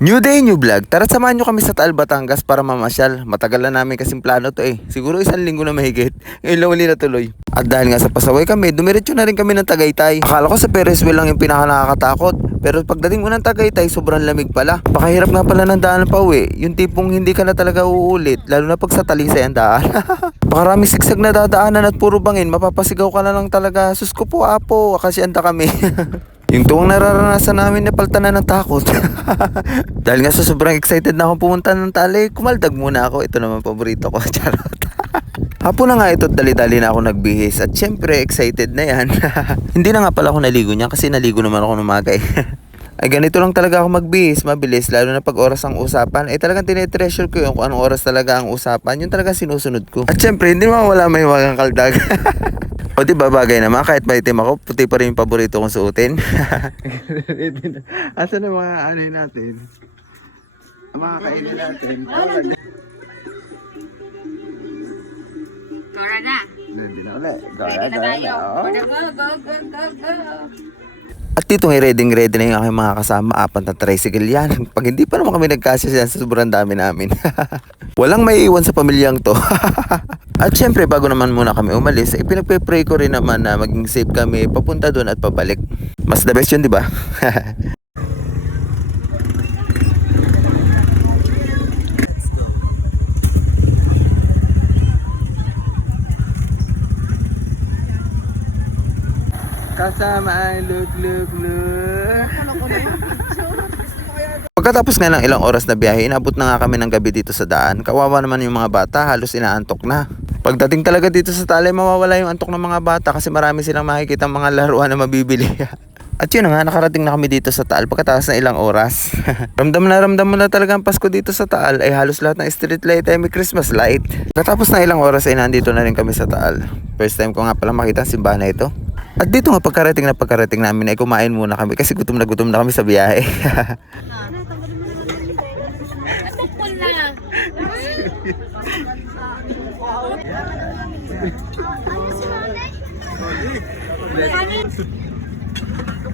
New day, new vlog. Tara samahan nyo kami sa Taal, Batangas para mamasyal. Matagal na namin kasing plano to eh. Siguro 1 linggo na mahigit. Ngayon lang uli natuloy. At dahil nga sa pasaway kami, dumiretso na rin kami ng Tagaytay. Akala ko sa Ferris wheel lang yung pinaka nakakatakot. Pero pagdating mo ng Tagaytay, sobrang lamig pala. Pakahirap nga pala ng daan pa uwi. Yung tipong hindi ka na talaga uulit. Lalo na pag sa Talisay ang daan. Pakarami sigsag na dadaanan at puro bangin. Mapapasigaw ka na lang talaga. Sus ko po apo, kasi anda kami. Yung tuwang nararanasan namin na palta na ng takot. Dahil nga sa sobrang excited na akong pumunta ng Tali, kumaldag muna ako. Ito naman paborito ko, charot. Hapon na nga ito, dali-dali na ako nagbihis. At syempre, excited na yan. Hindi na nga pala ako naligo niya kasi naligo naman ako numaga eh. Ay ganito lang talaga ako magbihis, mabilis. Lalo na pag oras ang usapan, ay talagang tinetreasure ko yung kung anong oras talaga ang usapan. Yun talaga sinusunod ko. At syempre, hindi mawala may wagang kaldag. O diba bagay naman, kahit maitim ako, puti pa rin yung paborito kong suotin. Asan ang mga ano natin? Ang mga kainin natin? Gora na. Hindi na ulit. Ready na tayo. Go, go, go, go, go. At dito ngay ready na yung aking mga kasama. 4 na tricycle yan. Pag hindi pa naman kami nagkasya yan, sa sobrang dami namin. Walang may iwan sa pamilyang to. At syempre bago naman muna kami umalis, pinagpe-pray ko rin naman na maging safe kami papunta doon at pabalik. Mas the best yun, di ba? Kasama ay look. Pagkatapos nga ng ilang oras na biyahe, inabot na nga kami ng gabi dito sa daan. Kawawa naman yung mga bata, halos inaantok na. Pagdating talaga dito sa Tali, mawawala yung antok ng mga bata kasi marami silang makikita mga laruan na mabibili. At yun na nga, nakarating na kami dito sa Taal pagkatapos ng ilang oras. ramdam mo na talaga ang Pasko dito sa Taal, ay halos lahat ng street light ay may Christmas light. Pagkatapos ng ilang oras ay nandito na rin kami sa Taal. First time ko nga pala makita ang simbahan na ito. At dito nga pagkarating namin ay kumain muna kami kasi gutom na kami sa biyahe. Tukol na.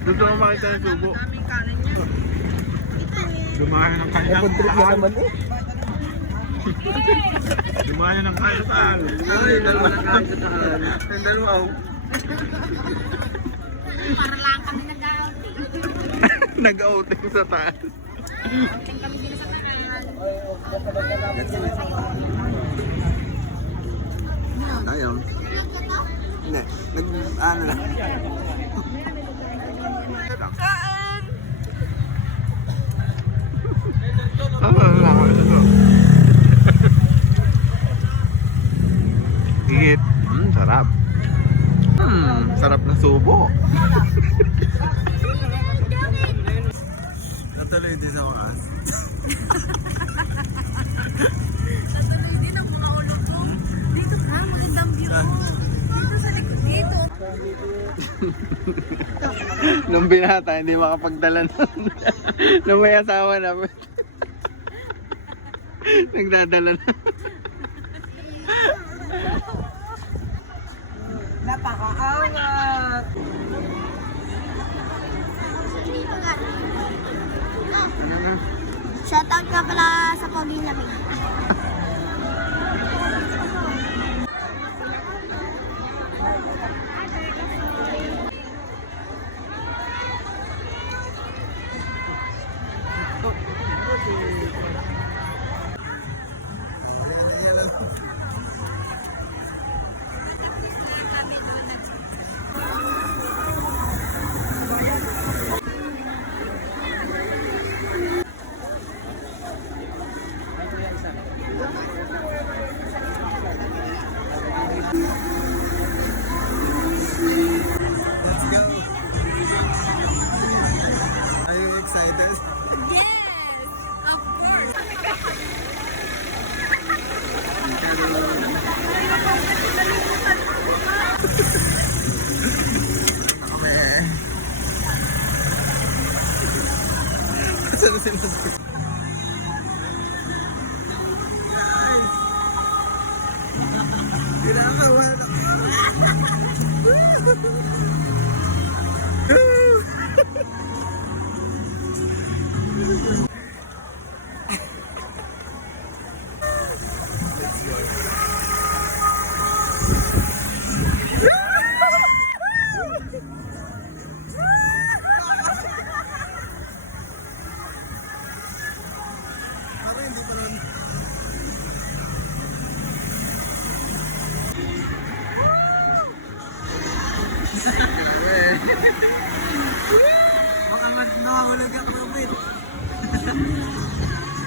Gusto mo makita ng subo? Dumahan ng kanilang kaan. Dumahan ng kanilang. Ay, dalawa na kain sa Taal. Ang dalawa. Para lang kami nag-outing. Nag-outing sa Taal. Outing kami din sa tanan. Ayaw. Hindi. Ano lang. Higit. Sarap. Sarap na subo. Natuloy din sa oras. Natuloy din ang mga ulo ko. Dito ka, magandang view ko. Dito sa likod dito. Nung binata, hindi makapagdala nun. Nung may asawa na. Nagdadala na. Napakaangat. Shoutout ka pala sa Pogi Lamig. Let's go. Are you excited? Yes! Of course! Saan sila?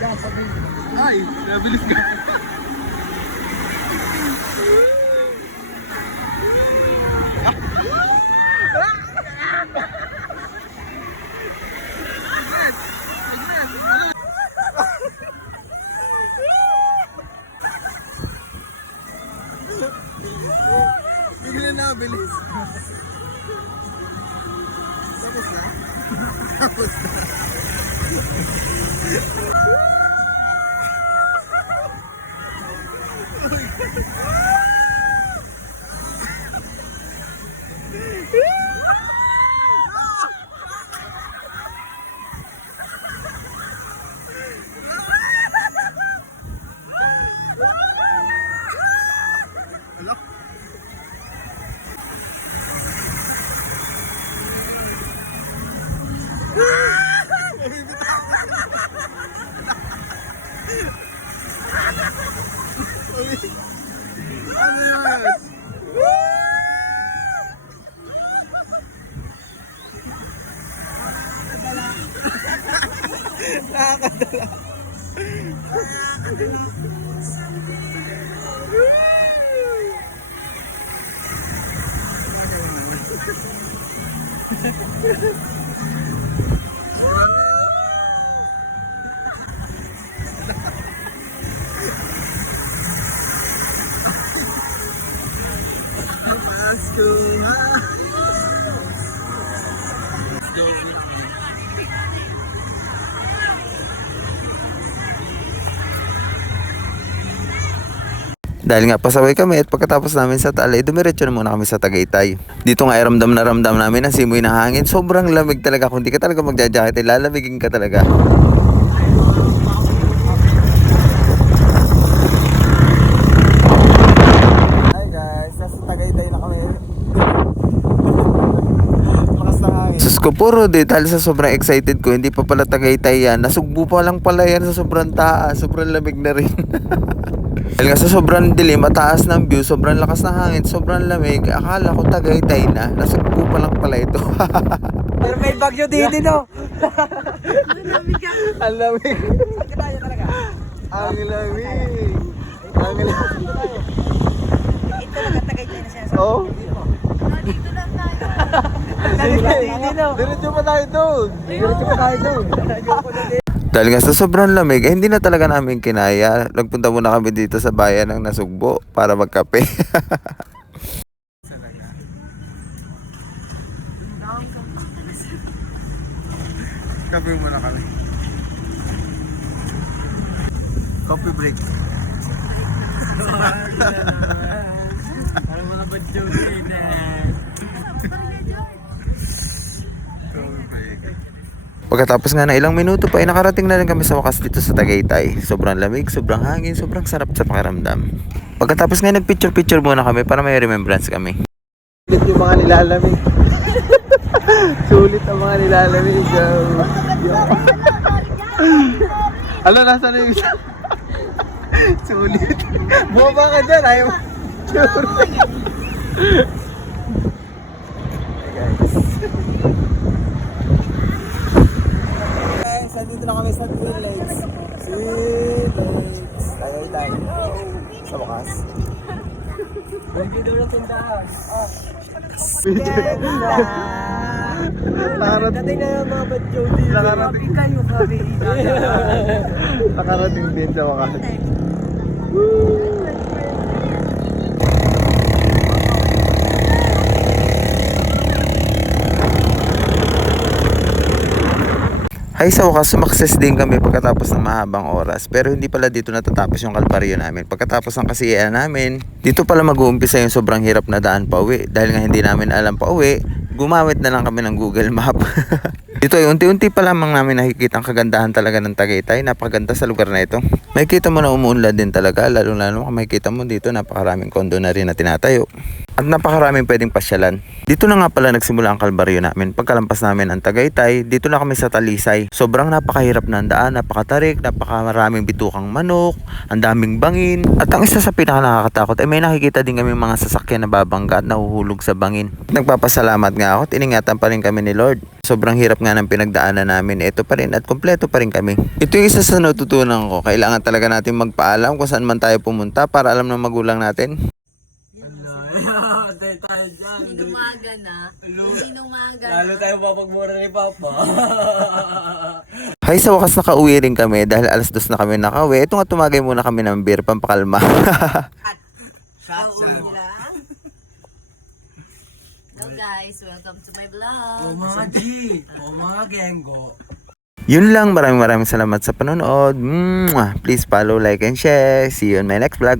Ay, nabilis ka. Bigla na, bilis. Tapos na? Tapos na. Ano yan? Nakakadala. Let's go. Let's go. Dahil nga pasaway kami at pagkatapos namin sa Taal ay dumiretso na muna kami sa Tagaytay. Dito nga ay ramdam na ramdam namin ang simoy ng hangin. Sobrang lamig talaga. Kung di ka talaga magja-jacket ay lalamigin ka talaga. Hi guys, nasa Tagaytay na kami. Lakas ng hangin. Sus ko puro di dahil sa sobrang excited ko. Hindi pa pala Tagaytay yan. Nasugbo pa lang pala yan sa sobrang taas. Sobrang lamig na rin. Dahil nga sa sobrang dilim, mataas ng view, sobrang lakas ng hangin, sobrang lamig, akala ko Tagaytay na, nasugpo pa lang pala ito. Pero may bagyo din no? Ang lamig. Kaya talaga. Ang lamig. Ang lamig. Ito lang ang Tagaytay na siya. Oh. Dito lang tayo. Hindi no? Diretso pa tayo doon. Diretso pa tayo doon. Ayoko na din. Dahil nga sa sobrang lamig, hindi na talaga namin kinaya. Nagpunta muna kami dito sa bayan ng Nasugbo para magkape. Kape muna kami. Coffee break. Parang mga badyo din Coffee break. Pagkatapos nga ng ilang minuto pa ay nakarating na rin kami sa wakas dito sa Tagaytay. Sobrang lamig, sobrang hangin, sobrang sarap sa pakiramdam. Pagkatapos nga nagpicture-picture muna kami para may remembrance kami. Sulit yung mga nilalamig. Sulit ang mga nilalamig. Ano, nasa na yung isa? Sulit. Bumaba ka dyan, ayaw mo. Guys, nandito na kami sa Twin Lakes. Twin Lakes. Tagaytay. Sa bukas. Hindi daw na tindahan. Nakarating. Dati na yung mga badyo din. Nakarating. Kayo kami. Nakarating din sa wakas. Ay sa wakas, sumakses din kami pagkatapos ng mahabang oras. Pero hindi pala dito natatapos yung kalbaryo namin. Pagkatapos ng kasiyahan namin, dito pala mag-uumpisa yung sobrang hirap na daan pa uwi. Dahil nga hindi namin alam pa uwi, gumamit na lang kami ng Google Map. Dito ay unti-unti pa lamang namin nakikita ang kagandahan talaga ng Tagaytay. Napakaganda sa lugar na ito. Makikita mo na umuunlad din talaga. Lalo kung makikita mo dito, napakaraming kondo na rin na tinatayo. at napakaraming pwedeng pasyalan. Dito na nga pala nagsimula ang kalbaryo namin. Pagkalampas namin ang Tagaytay, dito na kami sa Talisay. Sobrang napakahirap ng daan, napakatarik, napakaraming bitukang manok, ang daming bangin. At ang isa sa pinaka nakakatakot ay may nakikita din kami mga sasakyan na babangga at nahuhulog sa bangin. Nagpapasalamat nga ako at iningatan pa rin kami ni Lord. Sobrang hirap nga ng pinagdaanan namin. Ito pa rin at kompleto pa rin kami. Ito yung isa sa natutunan ko. Kailangan talaga natin magpaalam kung saan man tayo pumunta para alam ng magulang natin. Tayo tayo dyan. Inumaga na. Inumaga na. Lalo tayo papagmura ni Papa. Hay, sa wakas nakauwi rin kami dahil alas 2 na kami nakauwi. Ito nga tumagay muna kami ng beer pampakalma. Shots. Hello guys, welcome to my vlog. O mga G. O mga Gengo. Yun lang, maraming salamat sa panonood. Please follow, like, and share. See you on my next vlog.